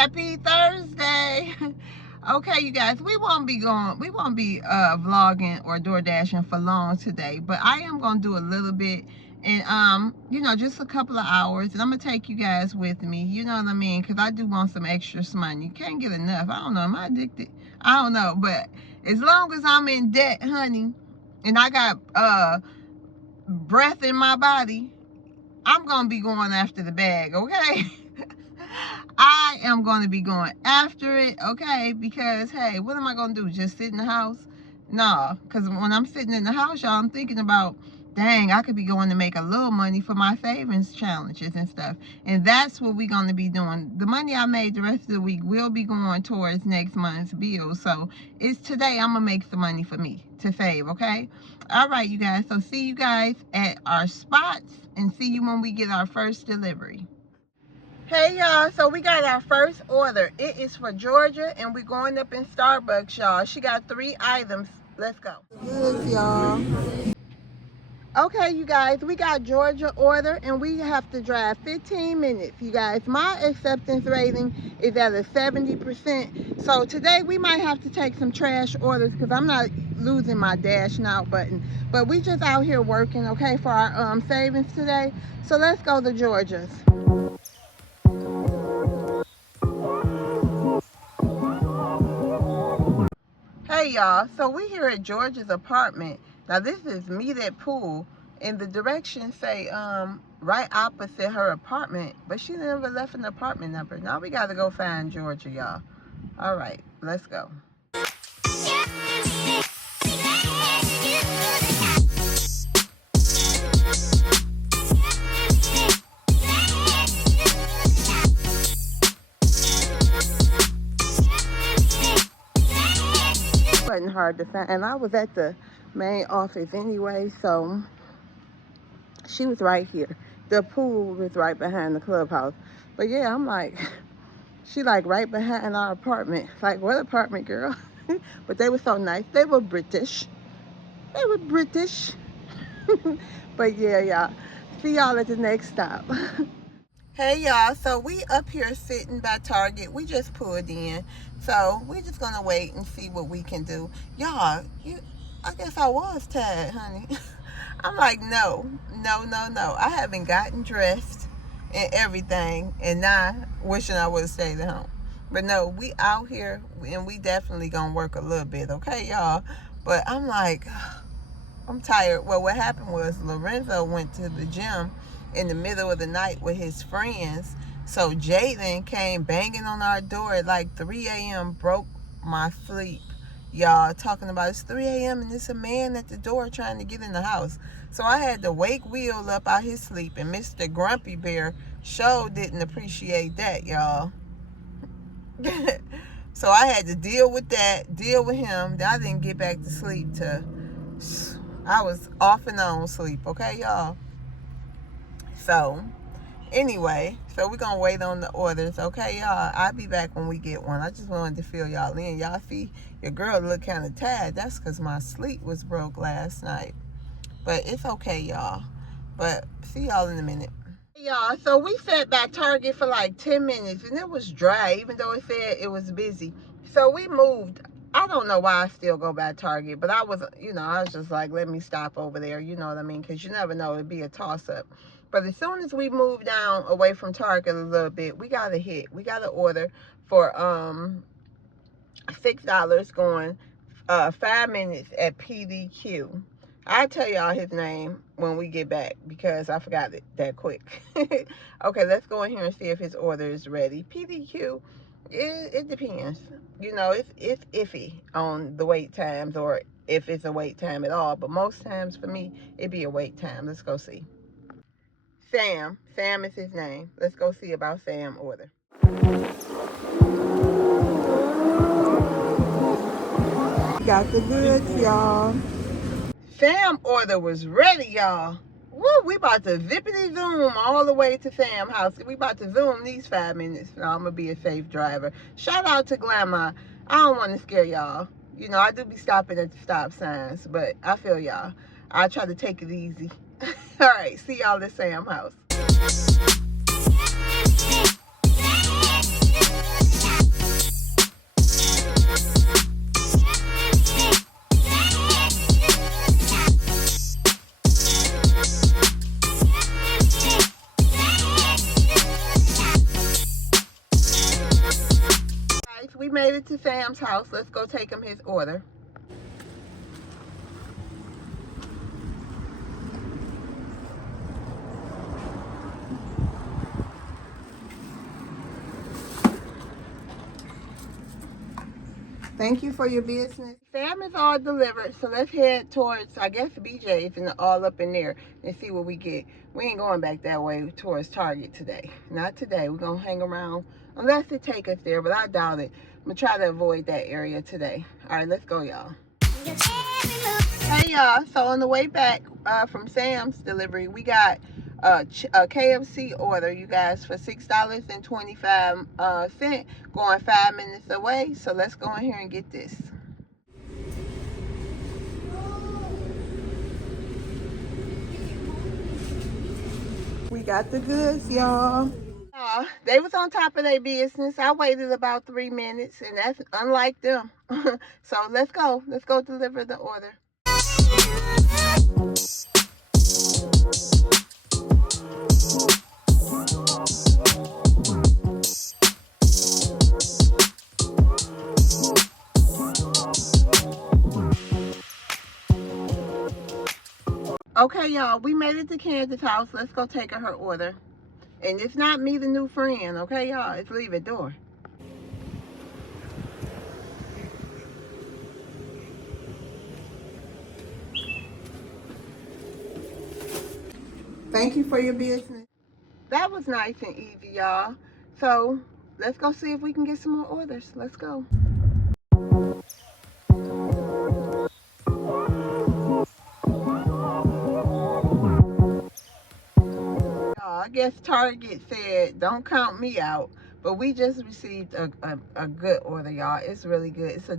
Happy Thursday. Okay, you guys, we won't be vlogging or DoorDashing for long today, but I am gonna do a little bit, and you know, just a couple of hours, and I'm gonna take you guys with me, you know what I mean, because I do want some extra money. You can't get enough. I don't know, am I addicted? I don't know, but as long as I'm in debt, honey, and I got breath in my body, I'm gonna be going after the bag, okay? I am going to be going after it, okay? Because, hey, what am I going to do? Just sit in the house? No, because when I'm sitting in the house, y'all, I'm thinking about, dang, I could be going to make a little money for my savings challenges and stuff. And that's what we're going to be doing. The money I made the rest of the week will be going towards next month's bills. So it's today I'm going to make some money for me to save, okay? All right, you guys. So see you guys at our spots and see you when we get our first delivery. Hey y'all, so we got our first order. It is for Georgia and we're going up in Starbucks, y'all. She got 3 items. Let's go. Good, y'all. Okay, you guys, we got Georgia order and we have to drive 15 minutes, you guys. My acceptance rating is at a 70%. So today we might have to take some trash orders because I'm not losing my dash now button. But we just out here working, okay, for our savings today. So let's go to Georgia's. Hey y'all, so we here at George's apartment. Now this is Meet at Pool, and the directions say right opposite her apartment, but she never left an apartment number. Now we gotta go find Georgia, y'all. All right, let's go. Wasn't hard to find, and I was at the main office anyway, so she was right here. The pool was right behind the clubhouse. But yeah, I'm like, she like right behind our apartment. Like, what apartment, girl? But they were so nice. They were British. They were British. But yeah, y'all. See y'all at the next stop. Hey y'all, so we up here sitting by Target. We just pulled in, so we're just gonna wait and see what we can do. Y'all, I guess I was tired, honey. I'm like, no. I haven't gotten dressed and everything, and now wishing I would have stayed at home. But no, we out here, and we definitely gonna work a little bit, okay, y'all? But I'm like, I'm tired. Well, what happened was Lorenzo went to the gym in the middle of the night with his friends. So Jaden came banging on our door at like 3 a.m. broke my sleep. Y'all, talking about it's 3 a.m. and it's a man at the door trying to get in the house. So I had to wake Will up out his sleep, and Mr. Grumpy Bear sure didn't appreciate that, y'all. So I had to deal with him. I didn't get back to sleep I was off and on sleep, okay, y'all? So, anyway, so we're going to wait on the orders, okay, y'all? I'll be back when we get one. I just wanted to fill y'all in. Y'all see, your girl look kind of tired. That's because my sleep was broke last night. But it's okay, y'all. But see y'all in a minute. Y'all, so we sat by Target for like 10 minutes, and it was dry, even though it said it was busy. So we moved. I don't know why I still go by Target, but I was just like, let me stop over there, you know what I mean? Because you never know, it'd be a toss-up. But as soon as we moved down away from Target a little bit, we got an order for $6 going 5 minutes at PDQ. I'll tell y'all his name when we get back because I forgot it that quick. Okay, let's go in here and see if his order is ready. PDQ, it depends. You know, it's iffy on the wait times, or if it's a wait time at all. But most times for me, it'd be a wait time. Let's go see. Sam is his name. Let's go see about Sam order. Got the goods, y'all. Sam order was ready, y'all. Woo, we about to zippity zoom all the way to Sam house. We about to zoom these 5 minutes. So I'm gonna be a safe driver. Shout out to Grandma. I don't want to scare y'all. You know, I do be stopping at the stop signs, but I feel y'all. I try to take it easy. All right, see y'all at Sam house. We made it to Sam's house. Let's go take him his order. Thank you for your business. Sam is all delivered, so let's head towards, I guess, BJ's and all up in there and see what we get. We ain't going back that way towards Target today. Not today. We're going to hang around unless they take us there, but I doubt it. I'm going to try to avoid that area today. All right, let's go, y'all. Hey, y'all. So on the way back from Sam's delivery, we got a KFC order, you guys, for $6.25, going 5 minutes away. So let's go in here and get this. We got the goods, y'all. They was on top of their business. I waited about 3 minutes, and that's unlike them. So let's go deliver the order. Okay, y'all, we made it to Candace's house. Let's go take her order. And it's not me, the new friend, okay, y'all? It's leave it door. Thank you for your business. That was nice and easy, y'all. So let's go see if we can get some more orders. Let's go. I guess Target said, don't count me out. But we just received a good order, y'all. It's really good. It's a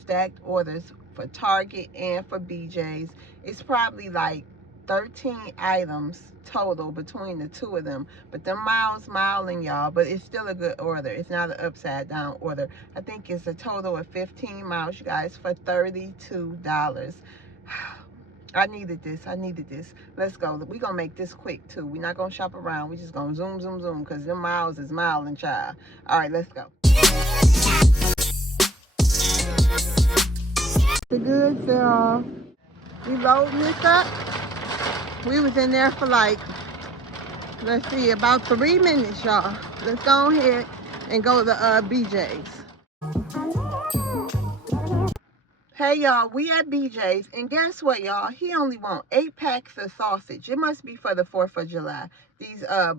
stacked orders for Target and for BJ's. It's probably like 13 items total between the two of them. But the miling, y'all. But it's still a good order. It's not an upside down order. I think it's a total of 15 miles, you guys, for $32. I needed this. Let's go. We're going to make this quick, too. We're not going to shop around. We're just going to zoom, zoom, zoom, because them miles is miling, child. All right, let's go. The goods, y'all. We loading this up. We was in there for like, let's see, about 3 minutes, y'all. Let's go ahead and go to BJ's. Hey, y'all, we at BJ's, and guess what, y'all? He only want 8 packs of sausage. It must be for the 4th of July. These, I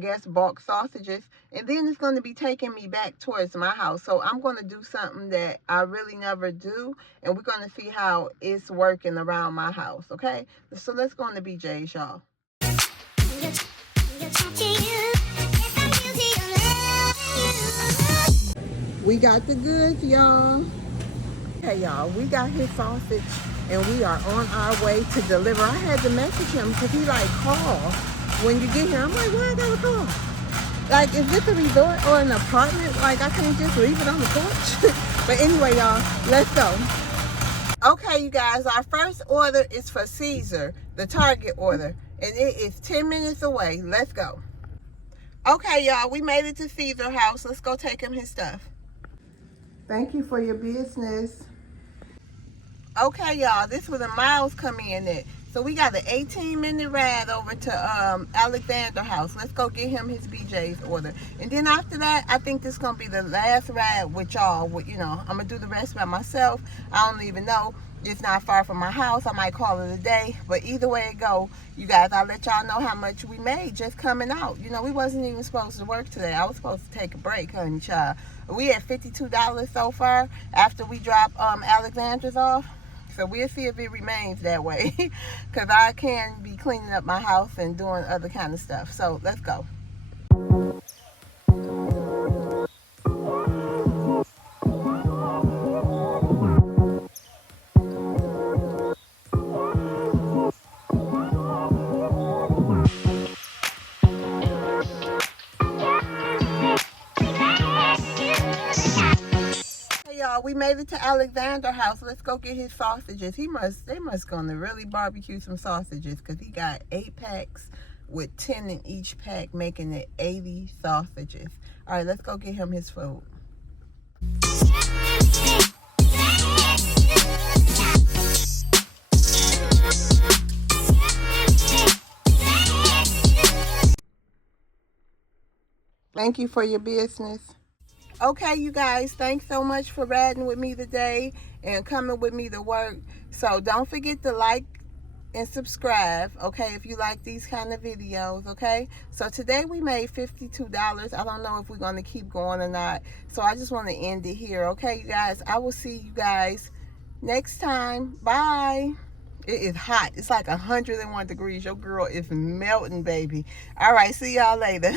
guess, bulk sausages. And then it's going to be taking me back towards my house. So I'm going to do something that I really never do, and we're going to see how it's working around my house, okay? So let's go into BJ's, y'all. We got the goods, y'all. Okay, y'all, we got his sausage and we are on our way to deliver. I had to message him because he like call when you get here. I'm like, why I gotta call? Like, is this a resort or an apartment? Like, I can't just leave it on the porch. But anyway, y'all, let's go. Okay, you guys, our first order is for Caesar, the Target order, and it is 10 minutes away. Let's go. Okay, y'all, we made it to Caesar's house. Let's go take him his stuff. Thank you for your business. Okay, y'all, this was a miles come in at. So we got an 18-minute ride over to Alexander House. Let's go get him his BJ's order. And then after that, I think this is going to be the last ride with y'all. You know, I'm going to do the rest by myself. I don't even know. It's not far from my house. I might call it a day. But either way it go, you guys, I'll let y'all know how much we made just coming out. You know, we wasn't even supposed to work today. I was supposed to take a break, honey child. We at $52 so far after we drop Alexander's off. So we'll see if it remains that way. Because I can be cleaning up my house and doing other kind of stuff. So let's go. We made it to Alexander House. Let's go get his sausages. They must gonna really barbecue some sausages because he got 8 packs with 10 in each pack, making it 80 sausages. All right, let's go get him his food. Thank you for your business. Okay, you guys, thanks so much for riding with me today and coming with me to work. So don't forget to like and subscribe, okay, if you like these kind of videos, okay? So today we made $52. I don't know if we're going to keep going or not. So I just want to end it here, okay, you guys? I will see you guys next time. Bye. It is hot. It's like 101 degrees. Your girl is melting, baby. All right, see y'all later.